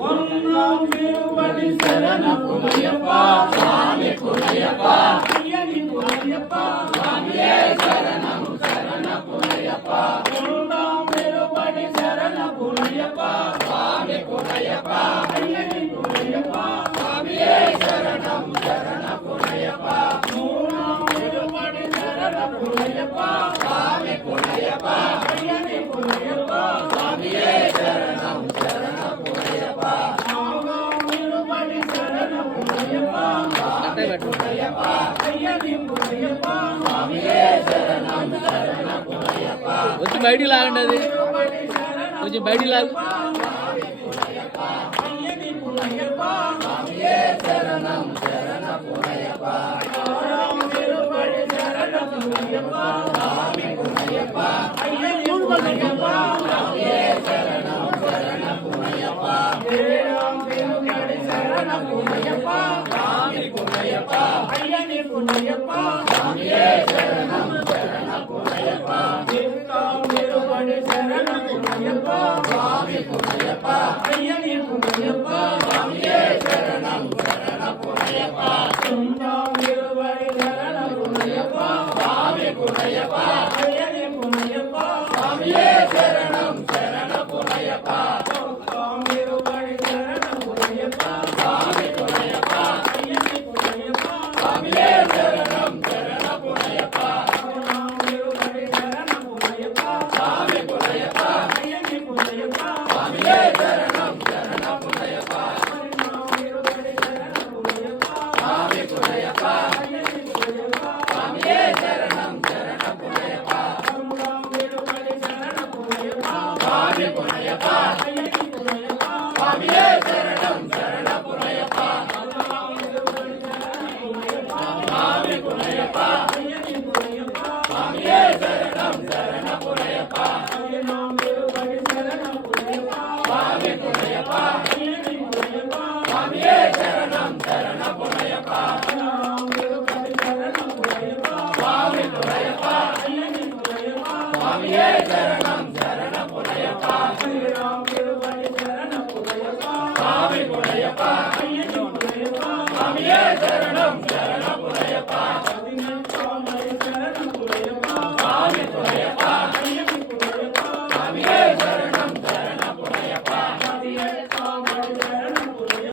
ஒன்றாம் திருவடி சரணம் புனையப்பா சாமி புனையப்பா ஐயனி புனையப்பா சாமியே சரணம் சரணம் புனையப்பா ஒன்றாம் திருவடி சரணம் புனையப்பா சாமி புனையப்பா ஐயனி புனையப்பா சாமியே சரணம் சரணம் புனையப்பா மூணாம் திருவடி சரணம் புனையப்பா சாமி புனையப்பா ஐயனி புனையப்பா சாமியே சரணம் சரணம் புனையப்பா நான்காம் திருவடி சரணம் புனையப்பா சாமி புனையப்பா ஐயனி புனையப்பா சாமியே శరణం శరణం పునయ్యప్ప వచ్చి బయటికి లాగండి అది కొంచెం బయటికి లాగు అయ్యని పునయ్యప్ప స్వామియే శరణం శరణం పునయ్యప్ప తిరుపతి శరణం పునయ్యప్ప స్వామి పునయ్యప్ప అయ్యని పునయ్యప్ప స్వామియే శరణం శరణం పునయ్యప్ప తిరుపతి శరణం పునయ్యప్ప స్వామి పునయ్యప్ప అయ్యని పునయ్యప్ప స్వామియే శరణం శరణం పునయ్యప్ప తిరుపతి శరణం పునయ్యప్ప స్వామి పునయ్యప్ప అయ్యని పునయ్యప్ప స్వామియే శరణం శరణం పునయ్యప్ప తిరుపతి శరణం పునయ్యప్ప స్వామి పునయ్యప్ప అయ్యని పునయ్యప్ప స్వామియే శరణం శరణం పునయ్యప్ప తిరుపతి శరణం పునయ్యప్ప స్వామి పునయ్యప్ప అయ్యని పునయ్యప్ప స్వామియే శరణం శరణం పునయ్యప్ప తిరుపతి శరణం పునయ్యప్ప స్వామి పునయ్యప్ప అయ్యని పునయ్యప్ప స్వామియే శరణం శరణం పునయ్యప్ప తిరుపతి శరణం పునయ్యప్ప స్వామి పునయ్యప్ప అయ్యని పునయ్యప్ప స్వామియే శరణం శరణం పునయ్యప్ప తిరుపతి శరణం పునయ్యప్ప స్వామి పునయ్యప్ప అయ్యని పునయ్యప్ప స్వామియే శరణం శరణం పునయ్యప్ప స్వామి పునయ్యప్ప అయ్యని పునయ్యప్ప స్వామియే శరణం శరణం పునయ్యప్ప తిరుపతి శరణం పునయ్యప్ప స్వామి పునయ్యప్ప అయ్యని పునయ్యప్ప స్వామియే శరణం శరణం పునయ్యప్ప తిరుపతి శరణం పునయ్యప్ప స్వామి పునయ్యప్ప అయ్యని పునయ్యప్ప స్వామియే శరణం శరణం పునయ్యప్ప తిరుపతి శరణం పునయ్యప్ప స్వామి పునయ్యప్ప అయ్యని పునయ్యప్ప స్వామియే శరణం